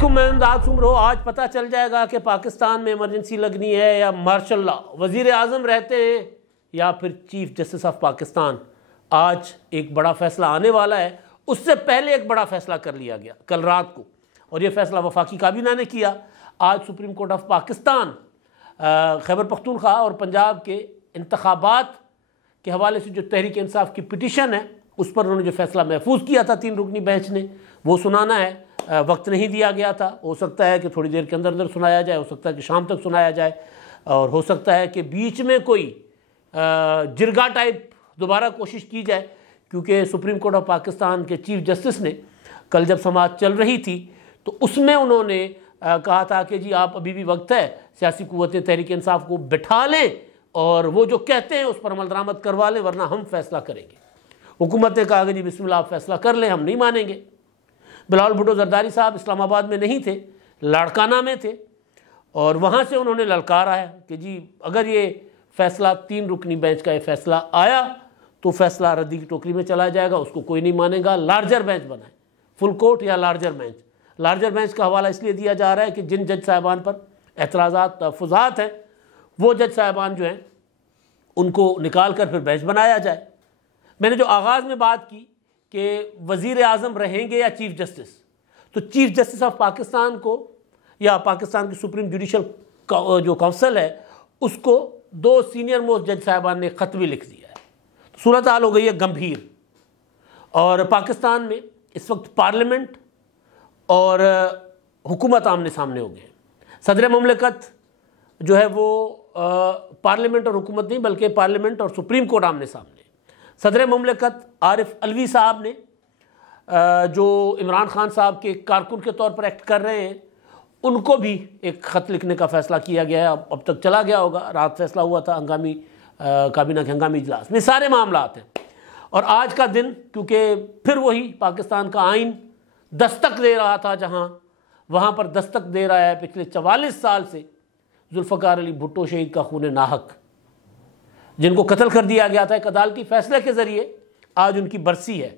अलैकुम, मैं इमदाद सुमरो। आज पता चल जाएगा कि पाकिस्तान में इमरजेंसी लगनी है या मार्शल लॉ, वज़ीर आज़म रहते हैं या फिर चीफ जस्टिस ऑफ पाकिस्तान। आज एक बड़ा फैसला आने वाला है। उससे पहले एक बड़ा फैसला कर लिया गया कल रात को, और यह फैसला वफाकी काबीना ने किया। आज supreme court of Pakistan Khyber Pakhtunkhwa और पंजाब के इंतखाबात के हवाले से जो तहरीक इंसाफ की पिटीशन है उस पर उन्होंने जो फैसला महफूज किया था 3 रुकनी बेंच ने, वो सुनाना है। वक्त नहीं दिया गया था। हो सकता है कि थोड़ी देर के अंदर अंदर सुनाया जाए, हो सकता है कि शाम तक सुनाया जाए, और हो सकता है कि बीच में कोई जिरगा टाइप दोबारा कोशिश की जाए, क्योंकि सुप्रीम कोर्ट ऑफ पाकिस्तान के चीफ जस्टिस ने कल जब समाअत चल रही थी तो उसमें उन्होंने कहा था कि जी आप अभी भी वक्त है, सियासी कुव्वतें तहरीक इंसाफ को बिठा लें और वो जो कहते हैं उस पर अमल दरामद करवा लें, वरना हम फैसला करेंगे। हुकूमत ने कहा कि जी बिस्मिल्लाह आप फैसला कर लें, हम नहीं मानेंगे। बिलावल भुट्टो जरदारी साहब इस्लामाबाद में नहीं थे, लाड़काना में थे, और वहाँ से उन्होंने ललकारा है कि जी अगर ये फैसला 3 रुकनी बेंच का ये फैसला आया तो फैसला रद्दी की टोकरी में चला जाएगा, उसको कोई नहीं मानेगा। लार्जर बेंच बनाए, फुल कोर्ट या लार्जर बेंच। लार्जर बेंच का हवाला इसलिए दिया जा रहा है कि जिन जज साहिबान पर एतराज़ात तहफ़्फ़ुज़ात हैं वो जज साहिबान जो हैं उनको निकाल कर फिर बेंच बनाया जाए। मैंने जो आगाज़ में बात की कि वज़ीर आज़म रहेंगे या चीफ जस्टिस, तो चीफ जस्टिस ऑफ पाकिस्तान को या पाकिस्तान की सुप्रीम जुडिशल जो काउंसिल है उसको 2 सीनियर मोस्ट जज साहिबान ने ख़त भी लिख दिया है। तो सूरत हाल हो गई है गंभीर, और पाकिस्तान में इस वक्त पार्लियामेंट और हुकूमत आमने सामने हो गए हैं। सदर मुमलिकत जो है वो पार्लियामेंट और हुकूमत नहीं बल्कि पार्लियामेंट और सुप्रीम कोर्ट आमने सामने। सदर मुमलिकत आरिफ अलवी साहब ने जो इमरान खान साहब के कारकुन के तौर पर एक्ट कर रहे हैं उनको भी एक ख़त लिखने का फ़ैसला किया गया है। अब तक चला गया होगा, रात फैसला हुआ था हंगामी काबीना के हंगामी इजलास में। सारे मामला हैं, और आज का दिन क्योंकि फिर वही पाकिस्तान का आइन दस्तक दे रहा था जहाँ वहाँ पर दस्तक दे रहा है पिछले 44 साल से जुल्फ़िकार अली भुट्टो शहीद का खून नाहक, जिनको कत्ल कर दिया गया था एक अदालती फैसले के ज़रिए। आज उनकी बरसी है।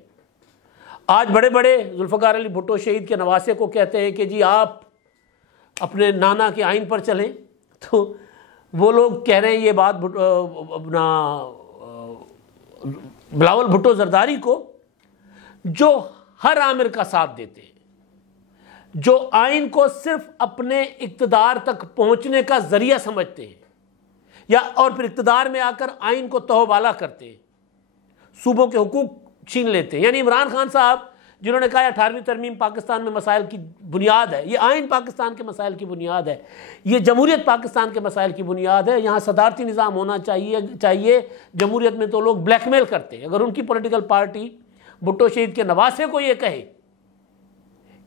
आज बड़े बड़े जुल्फ़िकार अली भुट्टो शहीद के नवासे को कहते हैं कि जी आप अपने नाना के आइन पर चलें, तो वो लोग कह रहे हैं ये बात अपना बिलावल भुट्टो जरदारी को, जो हर आमिर का साथ देते हैं, जो आइन को सिर्फ अपने इक़्तिदार तक पहुंचने का ज़रिया समझते हैं या और फिर इक़्तिदार में आकर आइन को तहवाला करते हैं, सूबों के हुकूक छीन लेते हैं। यानी इमरान खान साहब जिन्होंने कहा 18वीं तरमीम पाकिस्तान में मसाइल की बुनियाद है, ये आइन पाकिस्तान के मसाइल की बुनियाद है, ये जमहूरियत पाकिस्तान के मसाइल की बुनियाद है, यहाँ सदारती निज़ाम होना चाहिए। जमहूरियत में तो लोग ब्लैकमेल करते हैं। अगर उनकी पॉलिटिकल पार्टी भुट्टो शहीद के नवासे को ये कहे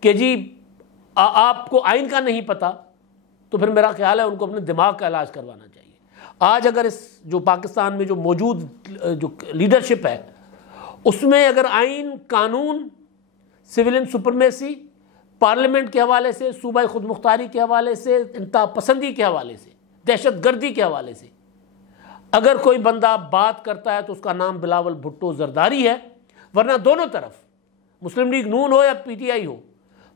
कि जी आपको आइन का नहीं पता, तो फिर मेरा ख्याल है उनको अपने दिमाग का इलाज करवाना चाहिए। आज अगर इस जो पाकिस्तान में जो मौजूद जो लीडरशिप है उसमें अगर आइन, कानून, सिविलियन सुपरमेसी, पार्लियामेंट के हवाले से, सूबाई खुद मुख्तारी के हवाले से, इंतहा पसंदी के हवाले से, दहशत गर्दी के हवाले से अगर कोई बंदा बात करता है तो उसका नाम बिलावल भुट्टो जरदारी है। वरना दोनों तरफ, मुस्लिम लीग नून हो या PTI हो,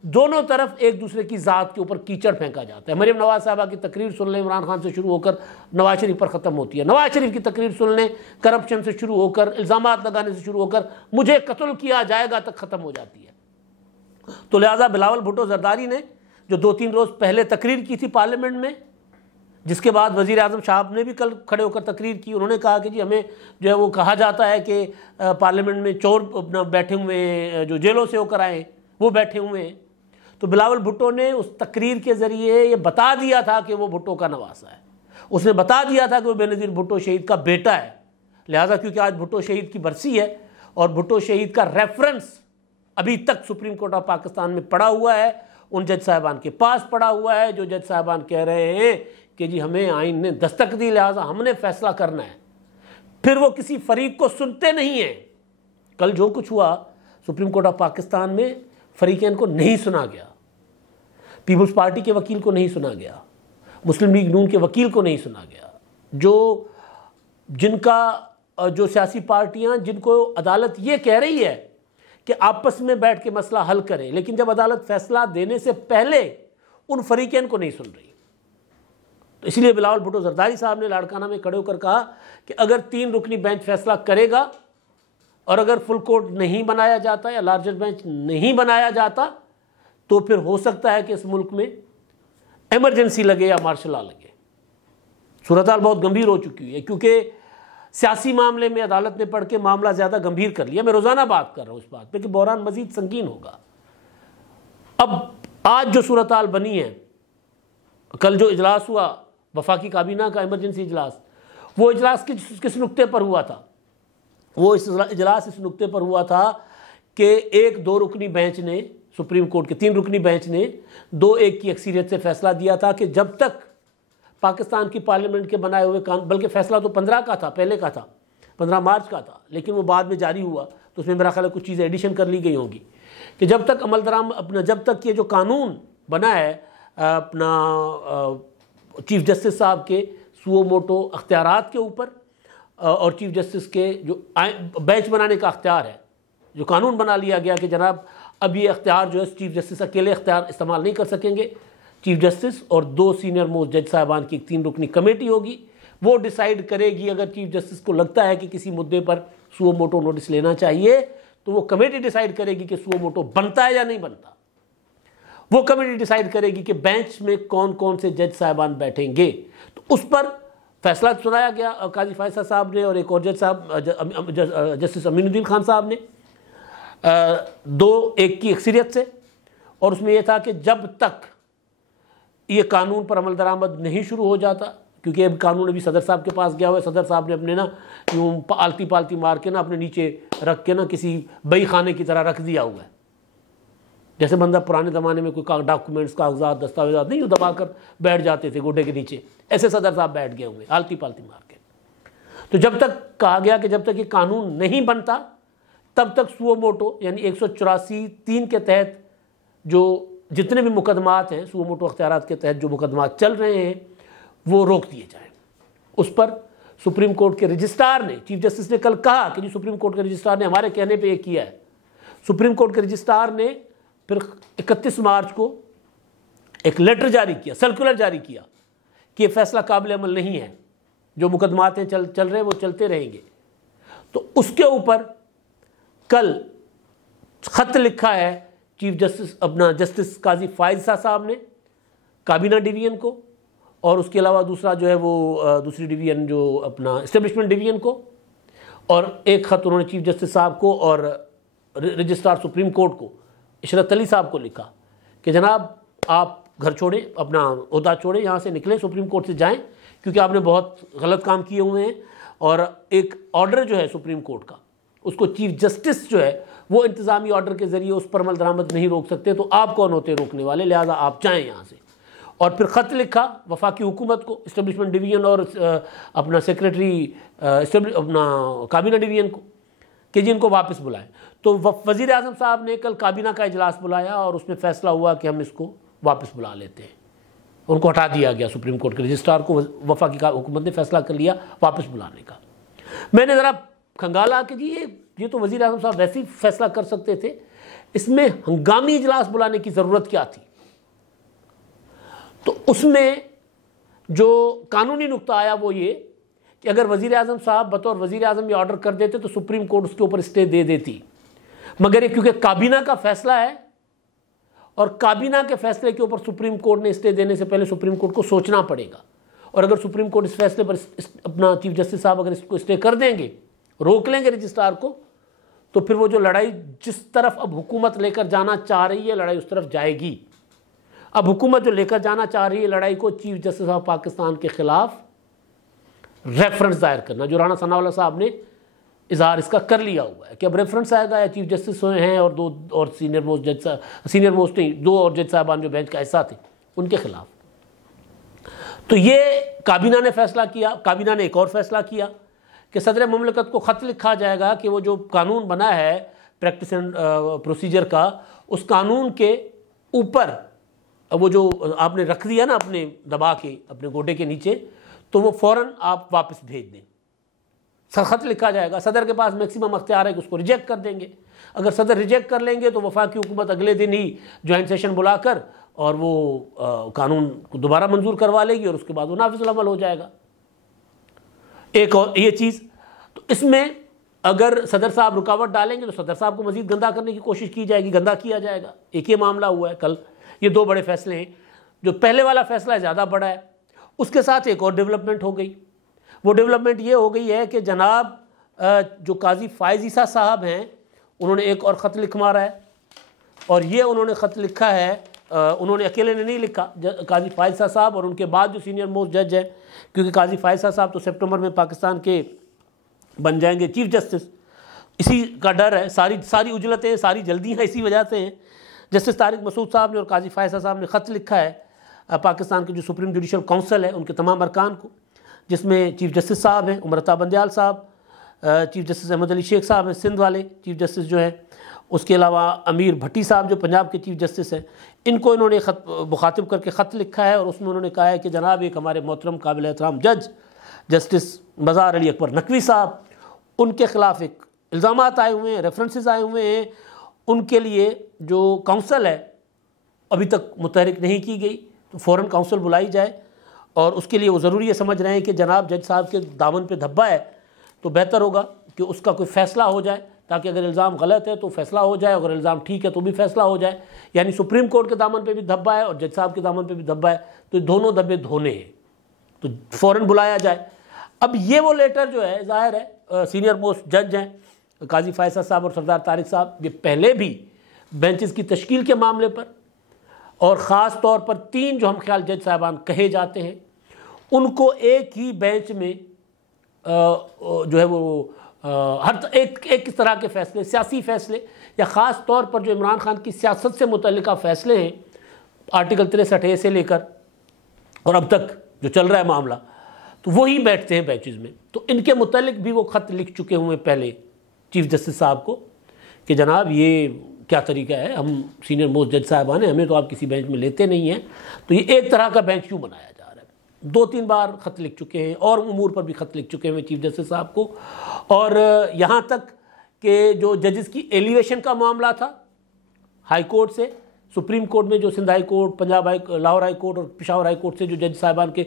दोनों तरफ एक दूसरे की ज़ात के ऊपर कीचड़ फेंका जाता है। मरीम नवाज साहबा की तकरीर सुन लें, इमरान खान से शुरू होकर नवाज शरीफ पर ख़त्म होती है। नवाज शरीफ की तकरीर सुन लें, करप्शन से शुरू होकर, इल्ज़ामात लगाने से शुरू होकर मुझे कत्ल किया जाएगा तक ख़त्म हो जाती है। तो लिहाजा बिलावल भुट्टो जरदारी ने जो 2-3 रोज़ पहले तकरीर की थी पार्लियामेंट में, जिसके बाद वज़ीर आज़म साहब ने भी कल खड़े होकर तकरीर की, उन्होंने कहा कि जी हमें जो है वो कहा जाता है कि पार्लियामेंट में चोर अपना बैठे हुए हैं, जो जेलों से होकर आए वो बैठे हुए हैं। तो बिलावल भुट्टो ने उस तकरीर के ज़रिए ये बता दिया था कि वो भुट्टो का नवासा है। उसने बता दिया था कि वो बेनज़ीर भुट्टो शहीद का बेटा है। लिहाजा क्योंकि आज भुट्टो शहीद की बरसी है और भुट्टो शहीद का रेफरेंस अभी तक सुप्रीम कोर्ट ऑफ पाकिस्तान में पड़ा हुआ है, उन जज साहिबान के पास पड़ा हुआ है, जो जज साहिबान कह रहे हैं कि जी हमें आइन ने दस्तक दी, लिहाजा हमने फैसला करना है। फिर वो किसी फरीक को सुनते नहीं हैं। कल जो कुछ हुआ सुप्रीम कोर्ट ऑफ पाकिस्तान में, फरीकैन को नहीं सुना गया, पीपल्स पार्टी के वकील को नहीं सुना गया, मुस्लिम लीग नून के वकील को नहीं सुना गया, जो सियासी पार्टियां जिनको अदालत ये कह रही है कि आपस में बैठ के मसला हल करें, लेकिन जब अदालत फैसला देने से पहले उन फरीकैन को नहीं सुन रही। तो इसलिए बिलावल भुट्टो जरदारी साहब ने लाड़काना में खड़े होकर कहा कि अगर 3 रुकनी बेंच फैसला करेगा और अगर फुल कोर्ट नहीं बनाया जाता या लार्जर बेंच नहीं बनाया जाता तो फिर हो सकता है कि इस मुल्क में इमरजेंसी लगे या मार्शल लॉ लगे। सूरत हाल बहुत गंभीर हो चुकी है, क्योंकि सियासी मामले में अदालत ने पढ़ के मामला ज़्यादा गंभीर कर लिया। मैं रोज़ाना बात कर रहा हूँ इस बात पे कि बहरान मजीद संगीन होगा। अब आज जो सूरत हाल बनी है, कल जो इजलास हुआ वफाकी काबीना का इमरजेंसी इजलास, वो इजलास किस नुक्ते पर हुआ था? वो इजलास इस नुक्ते पर हुआ था कि एक 2 रुकनी बेंच ने, सुप्रीम कोर्ट के 3 रुकनी बेंच ने 2-1 की अक्सरियत से फैसला दिया था कि जब तक पाकिस्तान की पार्लियामेंट के बनाए हुए कानून, बल्कि फैसला तो 15 का था, पहले का था, 15 मार्च का था, लेकिन वो बाद में जारी हुआ तो उसमें मेरा ख्याल है कुछ चीज़ें एडिशन कर ली गई होंगी कि जब तक अमल दराम अपना, जब तक ये जो कानून बना है अपना चीफ जस्टिस साहब के सुओ मोटो अख्तियारात के ऊपर और चीफ जस्टिस के जो बेंच बनाने का अख्तियार है, जो कानून बना लिया गया कि जनाब अब ये अख्तियार जो है चीफ जस्टिस अकेले अख्तियार इस्तेमाल नहीं कर सकेंगे, चीफ जस्टिस और 2 सीनियर मोस्ट जज साहबान की एक 3 रुकनी कमेटी होगी, वो डिसाइड करेगी। अगर चीफ जस्टिस को लगता है कि किसी मुद्दे पर सुओ मोटो नोटिस लेना चाहिए तो वो कमेटी डिसाइड करेगी कि सुओ मोटो बनता है या नहीं बनता। वो कमेटी डिसाइड करेगी कि बेंच में कौन कौन से जज साहबान बैठेंगे। तो उस पर फैसला सुनाया गया काजी फैसल साहब ने और एक और जज साहब जस्टिस अमीनुद्दीन खान साहब ने 2-1 की अक्सरियत से। और उसमें यह था कि जब तक ये कानून पर अमल दरामद नहीं शुरू हो जाता, क्योंकि अब कानून अभी सदर साहब के पास गया हुआ है, सदर साहब ने अपने ना यूँ आलती पालती मार के ना अपने नीचे रख के ना किसी बई खाने की तरह रख दिया हुआ है, जैसे बंदा पुराने ज़माने में कोई डॉक्यूमेंट्स कागजात दस्तावेजात नहीं दबा कर बैठ जाते थे गोडे के नीचे, ऐसे सदर साहब बैठ गए हुए आलती पालती मार के। तो जब तक कहा गया कि जब तक ये कानून नहीं बनता तब तक सुओ मोटो यानी 184(3) के तहत जो जितने भी मुकदमात हैं, सुओ मोटो अख्तियारात के तहत जो मुकदमात चल रहे हैं वो रोक दिए जाएँ। उस पर सुप्रीम कोर्ट के रजिस्ट्रार ने, चीफ जस्टिस ने कल कहा कि जी सुप्रीम कोर्ट के रजिस्ट्रार ने हमारे कहने पे ये किया है। सुप्रीम कोर्ट के रजिस्ट्रार ने फिर 31 मार्च को एक लेटर जारी किया, सर्कुलर जारी किया कि ये फैसला काबिल अमल नहीं है, जो मुकदमात हैं चल रहे हैं वो चलते रहेंगे। तो उसके ऊपर कल खत लिखा है चीफ जस्टिस अपना जस्टिस काजी फायज़ साहब ने काबीना डिवीजन को, और उसके अलावा दूसरा जो है वो दूसरी डिवीजन जो अपना इस्टेब्लिशमेंट डिवीजन को, और एक ख़त उन्होंने चीफ जस्टिस साहब को और रजिस्ट्रार सुप्रीम कोर्ट को इशरत अली साहब को लिखा कि जनाब आप घर छोड़ें, अपना ओहदा छोड़ें, यहाँ से निकलें, सुप्रीम कोर्ट से जाएं, क्योंकि आपने बहुत गलत काम किए हुए हैं। और एक ऑर्डर जो है सुप्रीम कोर्ट का, उसको चीफ जस्टिस जो है वो इंतज़ामी ऑर्डर के ज़रिए उस पर अमल दरामद नहीं रोक सकते, तो आप कौन होते रोकने वाले, लिहाजा आप जाएँ यहाँ से। और फिर ख़त लिखा वफाकी हुकूमत को, इस्टेब्लिशमेंट डिवीजन और अपना सेक्रेटरी अपना काबीना डिवीजन को कि जिनको वापस बुलाएं। तो वज़ीर आज़म साहब ने कल काबीना का इजलास बुलाया और उसमें फ़ैसला हुआ कि हम इसको वापस बुला लेते हैं। उनको हटा दिया गया, सुप्रीम कोर्ट के रजिस्ट्रार को वफाकी हुकूमत ने फ़ैसला कर लिया वापस बुलाने का। मैंने ज़रा खंगाला कि जी ये तो वज़ीर आज़म साहब वैसे ही फ़ैसला कर सकते थे, इसमें हंगामी इजलास बुलाने की ज़रूरत क्या थी? तो उसमें जो कानूनी नुक्ता आया वो ये कि अगर वज़ीर आज़म साहब बतौर वज़ीर आज़म ये ऑर्डर कर देते तो सुप्रीम कोर्ट उसके ऊपर स्टे दे देती, मगर ये क्योंकि काबीना का फैसला है और काबीना के फैसले के ऊपर सुप्रीम कोर्ट ने स्टे देने से पहले सुप्रीम कोर्ट को सोचना पड़ेगा। और अगर सुप्रीम कोर्ट इस फैसले पर अपना चीफ जस्टिस साहब अगर इसको स्टे कर देंगे, रोक लेंगे रजिस्ट्रार को, तो फिर वो जो लड़ाई जिस तरफ अब हुकूमत लेकर जाना चाह रही है, लड़ाई उस तरफ जाएगी। अब हुकूमत जो लेकर जाना चाह रही है लड़ाई को, चीफ जस्टिस ऑफ पाकिस्तान के खिलाफ रेफरेंस दायर करना, जो राणा सनाउल्लाह साहब ने इजहार इसका कर लिया हुआ है कि अब रेफरेंस आएगा या चीफ जस्टिस हैं और 2 और सीनियर मोस्ट नहीं 2 और जज साहबान जो बेंच का हिस्सा थे उनके खिलाफ। तो ये काबीना ने फैसला किया। काबीना ने एक और फैसला किया कि सदर मुमलिकत को ख़त लिखा जाएगा कि वो जो कानून बना है प्रैक्टिस एंड प्रोसीजर का, उस कानून के ऊपर वो जो आपने रख दिया ना अपने दबा के अपने गोडे के नीचे, तो वो फ़ौरन आप वापस भेज दें। ख़त लिखा जाएगा। सदर के पास मैक्सिमम अख्तियार है कि उसको रिजेक्ट कर देंगे। अगर सदर रिजेक्ट कर लेंगे तो वफाकी हुकूमत अगले दिन ही जॉइंट सेशन बुलाकर और वो कानून को दोबारा मंजूर करवा लेगी और उसके बाद वो नाफिज़ुल अमल हो जाएगा। एक और ये चीज़, तो इसमें अगर सदर साहब रुकावट डालेंगे तो सदर साहब को मज़ीद गंदा करने की कोशिश की जाएगी, गंदा किया जाएगा। एक ये मामला हुआ है कल। ये दो बड़े फैसले हैं। जो पहले वाला फैसला है ज़्यादा बड़ा है, उसके साथ एक और डेवलपमेंट हो गई। वो डेवलपमेंट ये हो गई है कि जनाब जो काजी फ़ाइज़ ईसा साहब हैं, उन्होंने एक और ख़त लिख मारा है। और ये उन्होंने ख़त लिखा है, उन्होंने अकेले ने नहीं लिखा, काजी फ़ाइज़ ईसा साहब और उनके बाद जो सीनियर मोस्ट जज हैं, क्योंकि काजी फ़ाइज़ ईसा साहब तो सितंबर में पाकिस्तान के बन जाएंगे चीफ जस्टिस, इसी का डर है। सारी उजलतें, सारी जल्दियाँ इसी वजह से हैं। जस्टिस तारिक मसूद साहब ने और काजी फ़ाइज़ ईसा साहब ने ख़त लिखा है पाकिस्तान के जो सुप्रीम जुडिशल काउंसिल है उनके तमाम अरकान को, जिसमें चीफ जस्टिस साहब हैं उमर अता बंदयाल साहब, चीफ जस्टिस अहमद अली शेख साहब हैं सिंध वाले चीफ जस्टिस जो हैं, उसके अलावा अमीर भट्टी साहब जो पंजाब के चीफ जस्टिस हैं। इनको इन्होंने ख़त मुखातिब करके ख़त लिखा है और उसमें उन्होंने कहा है कि जनाब एक हमारे मोहतरम काबिल एहतराम जज जस्टिस मज़ार अली अकबर नकवी साहब, उनके ख़िलाफ़ एक इल्ज़ामात आए हुए हैं, रेफरेंसेस आए हुए हैं। उनके लिए जो काउंसिल है अभी तक मुतहरिक नहीं की गई, तो फ़ौरन काउंसिल बुलाई जाए। और उसके लिए वो ज़रूरी ये समझ रहे हैं कि जनाब जज साहब के दामन पे धब्बा है, तो बेहतर होगा कि उसका कोई फ़ैसला हो जाए, ताकि अगर इल्ज़ाम गलत है तो फ़ैसला हो जाए, अगर इल्ज़ाम ठीक है तो भी फ़ैसला हो जाए। यानी सुप्रीम कोर्ट के दामन पे भी धब्बा है और जज साहब के दामन पे भी धब्बा है, तो दोनों धब्बे धोने हैं, तो फ़ौरन बुलाया जाए। अब ये वो लेटर जो है, ज़ाहिर है सीनियर मोस्ट जज हैं काजी फ़ाइज़ साहब और सरदार तारिक साहब, ये पहले भी बेंचेस की तश्कील के मामले पर और ख़ास तौर पर 3 जो हम ख्याल जज साहबान कहे जाते हैं, उनको एक ही बेंच में जो है वो हर एक तरह के फ़ैसले, सियासी फ़ैसले या ख़ास तौर पर जो इमरान खान की सियासत से मुतल्लिका फ़ैसले हैं, आर्टिकल 63A से लेकर और अब तक जो चल रहा है मामला, तो वही बैठते हैं बेंचेस में। तो इनके मुतल्लिक भी वो ख़त लिख चुके हुए पहले चीफ जस्टिस साहब को कि जनाब ये क्या तरीका है, हम सीनियर मोस्ट जज साहबान हैं, हमें तो आप किसी बेंच में लेते नहीं हैं, तो ये एक तरह का बेंच क्यों बनाया जा रहा है। 2-3 बार ख़त लिख चुके हैं और उमूर पर भी ख़त लिख चुके हैं चीफ जस्टिस साहब को। और यहाँ तक कि जो जजेस की एलिवेशन का मामला था हाई कोर्ट से सुप्रीम कोर्ट में, जो Sindh high court, Punjab Lahore high court और पेशावर हाई कोर्ट से जो जज साहिबान के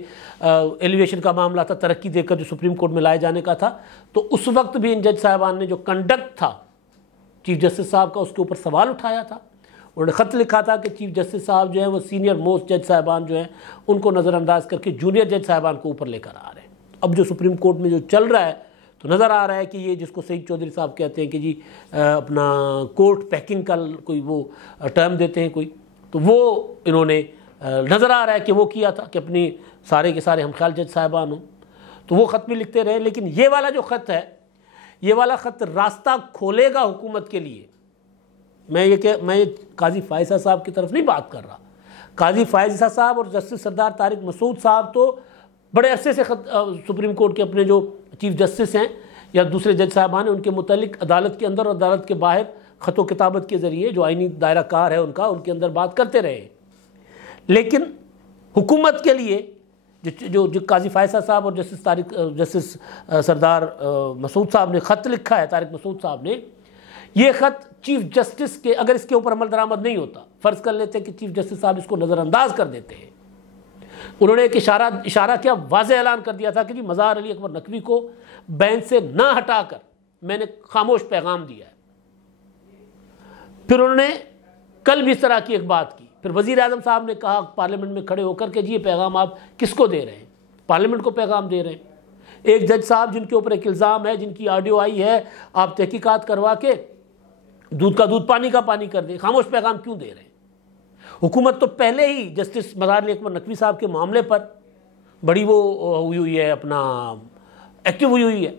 एलिवेशन का मामला था, तरक्की देकर जो सुप्रीम कोर्ट में लाए जाने का था, तो उस वक्त भी इन जज साहिबान ने जो कंडक्ट था चीफ जस्टिस साहब का, उसके ऊपर सवाल उठाया था। उन्होंने ख़त लिखा था कि चीफ जस्टिस साहब जो है वो सीनियर मोस्ट जज साहिबान जो हैं उनको नज़रअंदाज करके जूनियर जज साहिबान को ऊपर लेकर आ रहे हैं। अब जो सुप्रीम कोर्ट में जो चल रहा है, तो नज़र आ रहा है कि ये जिसको सईद चौधरी साहब कहते हैं कि जी अपना कोर्ट पैकिंग का कोई वो टर्म देते हैं कोई, तो वो इन्होंने नज़र आ रहा है कि वो किया था कि अपने सारे के सारे हम ख्याल जज साहिबान हों, तो वो ख़त भी लिखते रहे। लेकिन ये वाला जो ख़त है, ये वाला ख़त रास्ता खोलेगा हुकूमत के लिए। मैं काजी फ़ाइज़ साहब की तरफ नहीं बात कर रहा। काजी फ़ाइज़ साहब और जस्टिस सरदार तारिक मसूद साहब तो बड़े अरसे से सुप्रीम कोर्ट के अपने जो चीफ जस्टिस हैं या दूसरे जज साहबान हैं, उनके मुतालिक अदालत के अंदर और अदालत के बाहर ख़तो किताबत के ज़रिए जो आइनी दायरा कार है उनका, उनके अंदर बात करते रहे। लेकिन हुकूमत के लिए जो काजी फ़ाइज़ साहब और जस्टिस सरदार मसूद साहब ने ख़त लिखा है, तारिक मसूद साहब ने, ये ख़त चीफ जस्टिस के, अगर इसके ऊपर अमल दरामद नहीं होता, फ़र्ज़ कर लेते हैं कि चीफ जस्टिस साहब इसको नज़रअंदाज कर देते हैं, उन्होंने एक इशारा किया, वाज़ेह ऐलान कर दिया था कि जी मज़ार अली अकबर नकवी को बेंच से ना हटाकर मैंने खामोश पैगाम दिया है। फिर उन्होंने कल भी इस तरह की एक बात की। फिर वज़ीर आज़म साहब ने कहा पार्लियामेंट में खड़े होकर के जी ये पैगाम आप किसको दे रहे हैं, पार्लियामेंट को पैगाम दे रहे हैं। एक जज साहब जिनके ऊपर एक इल्ज़ाम है, जिनकी ऑडियो आई है, आप तहकीकात करवा के दूध का दूध पानी का पानी कर दें, खामोश पैगाम क्यों दे रहे हैं। हुकूमत तो पहले ही जस्टिस मज़ार अली अकबर नकवी साहब के मामले पर बड़ी वो हुई है, अपना एक्टिव हुई है।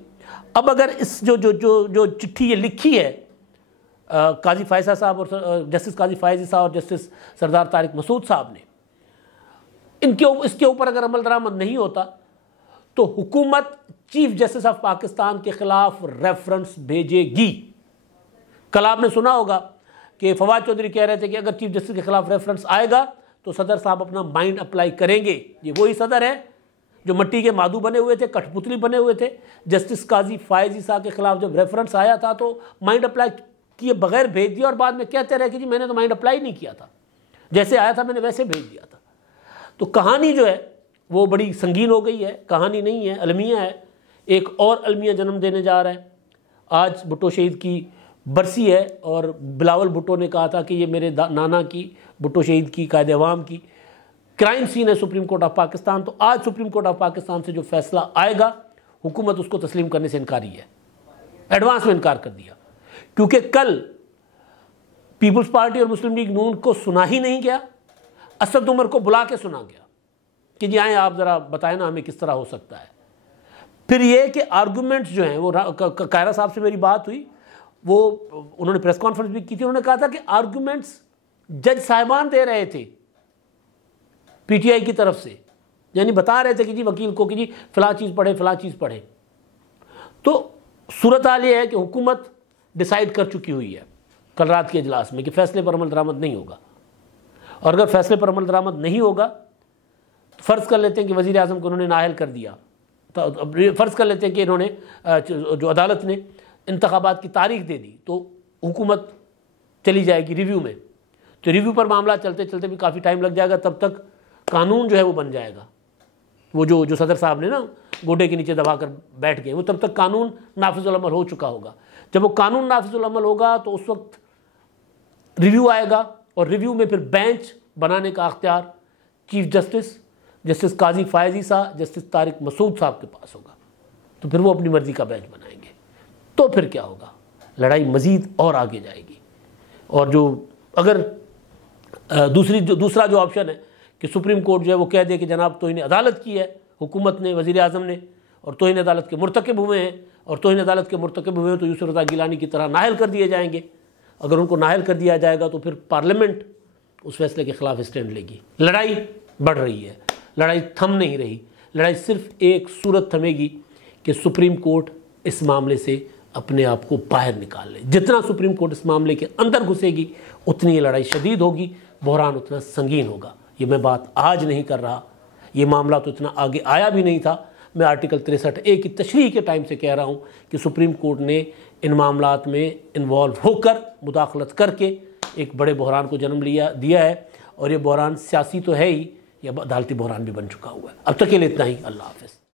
अब अगर इस जो चिट्ठी ये लिखी है काजी फ़ाइज़ साहब और जस्टिस काजी फ़ाइज़ साहब और जस्टिस सरदार तारिक मसूद साहब ने, इसके ऊपर अगर अमल दरामद नहीं होता तो हुकूमत चीफ जस्टिस ऑफ पाकिस्तान के ख़िलाफ़ रेफरेंस भेजेगी। कल आपने सुना होगा कि फवाद चौधरी कह रहे थे कि अगर चीफ जस्टिस के खिलाफ रेफरेंस आएगा तो सदर साहब अपना माइंड अप्लाई करेंगे। ये वही सदर है जो मिट्टी के मादू बने हुए थे, कठपुतली बने हुए थे। जस्टिस काजी फायज ईसा के खिलाफ जब रेफरेंस आया था तो माइंड अप्लाई किए बगैर भेज दिया और बाद में कहते रहे कि जी मैंने तो माइंड अप्लाई नहीं किया था, जैसे आया था मैंने वैसे भेज दिया था। तो कहानी जो है वो बड़ी संगीन हो गई है, कहानी नहीं है, अलमिया है। एक और अलमिया जन्म देने जा रहा है। आज भुट्टो शहीद की बरसी है और बिलावल भुट्टो ने कहा था कि ये मेरे नाना की, भुट्टो शहीद की, कायदे अवाम की क्राइम सीन है सुप्रीम कोर्ट ऑफ पाकिस्तान। तो आज सुप्रीम कोर्ट ऑफ पाकिस्तान से जो फैसला आएगा, हुकूमत उसको तस्लीम करने से इनकारी है, एडवांस में इनकार कर दिया। क्योंकि कल पीपल्स पार्टी और मुस्लिम लीग नून को सुना ही नहीं गया, असद उमर को बुला के सुना गया कि जी आए आप ज़रा बताएं ना हमें किस तरह हो सकता है। फिर ये कि आर्गूमेंट्स जो हैं वो कायरा साहब से मेरी बात हुई, वो उन्होंने प्रेस कॉन्फ्रेंस भी की थी, उन्होंने कहा था कि आर्गूमेंट्स जज साहिबान दे रहे थे पीटीआई की तरफ से, यानी बता रहे थे कि जी वकील को कि जी फ़लाँ चीज़ पढ़े, फ़लाँ चीज़ पढ़े। तो सूरत हाल ये है कि हुकूमत डिसाइड कर चुकी हुई है कल रात के इजलास में कि फ़ैसले पर अमल दरामद नहीं होगा। और अगर फ़ैसले पर अमल दरामद नहीं होगा तो फ़र्ज़ कर लेते हैं कि वज़ीर आज़म को उन्होंने नाअहल कर दिया, तो फ़र्ज़ कर लेते हैं कि इन्होंने जो अदालत ने इंतखाबात की तारीख दे दी, तो हुकूमत चली जाएगी रिव्यू में। तो रिव्यू पर मामला चलते चलते भी काफ़ी टाइम लग जाएगा, तब तक कानून जो है वो बन जाएगा। वो जो सदर साहब ने ना गोडे के नीचे दबा कर बैठ गए, वो तब तक कानून नाफिजुल अमल हो चुका होगा। जब वो कानून नाफिजुल अमल होगा तो उस वक्त रिव्यू आएगा और रिव्यू में फिर बेंच बनाने का अख्तियार चीफ जस्टिस काजी फायज ईसा, जस्टिस तारिक मसूद साहब के पास होगा। तो फिर वो अपनी मर्ज़ी का बेंच बनाएंगे। तो फिर क्या होगा, लड़ाई मज़ीद और आगे जाएगी। और जो अगर दूसरा जो ऑप्शन है कि सुप्रीम कोर्ट जो है वो कह दे कि जनाब तौहीन अदालत की है हुकूमत ने, वज़ीर आज़म ने, और तौहीन अदालत के मुर्तकिब हुए हैं, और तौहीन अदालत के मुर्तकिब हुए हैं तो यूसुफ रज़ा गिलानी की तरह नाअहल कर दिए जाएंगे। अगर उनको नाअहल कर दिया जाएगा तो फिर पार्लियामेंट उस फैसले के ख़िलाफ़ स्टैंड लेगी। लड़ाई बढ़ रही है, लड़ाई थम नहीं रही। लड़ाई सिर्फ एक सूरत थमेगी कि सुप्रीम कोर्ट इस मामले से अपने आप को बाहर निकाल ले। जितना सुप्रीम कोर्ट इस मामले के अंदर घुसेगी उतनी ये लड़ाई शदीद होगी, बहरान उतना संगीन होगा। ये मैं बात आज नहीं कर रहा, ये मामला तो इतना आगे आया भी नहीं था। मैं आर्टिकल 63A की तशरीह के टाइम से कह रहा हूँ कि सुप्रीम कोर्ट ने इन मामलात में इन्वॉल्व होकर, मुदाखलत करके एक बड़े बहरान को जन्म दिया है। और ये बहरान सियासी तो है ही, यह अदालती बहरान भी बन चुका हुआ है। अब तक के लिए इतना ही। अल्लाह हाफ़िज़।